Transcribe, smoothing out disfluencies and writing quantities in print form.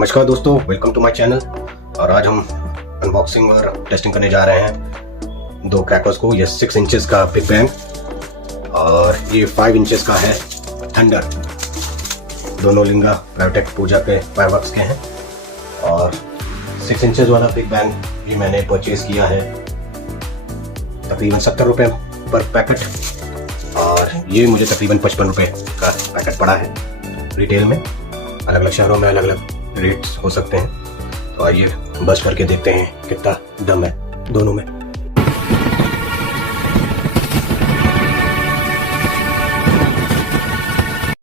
नमस्कार दोस्तों, welcome to my channel. और आज हम अनबॉक्सिंग और टेस्टिंग करने जा रहे हैं दो क्रैकर्स को। ये 6 इंचेस का बिग बैंग और ये 5 इंचेस का है थंडर। दोनों लिंगा प्रायोटेक पूजा के फायरवर्क्स के हैं। और 6 इंचेस वाला बिग बैंग भी मैंने परचेज किया है तकरीबन 70 रुपये पर पैकेट, और ये मुझे तकरीबन 55 रुपये का पैकेट पड़ा है रिटेल में। अलग अलग शहरों में अलग अलग रेट्स हो सकते हैं, तो आइए बस करके देखते हैं कितना दम है दोनों में।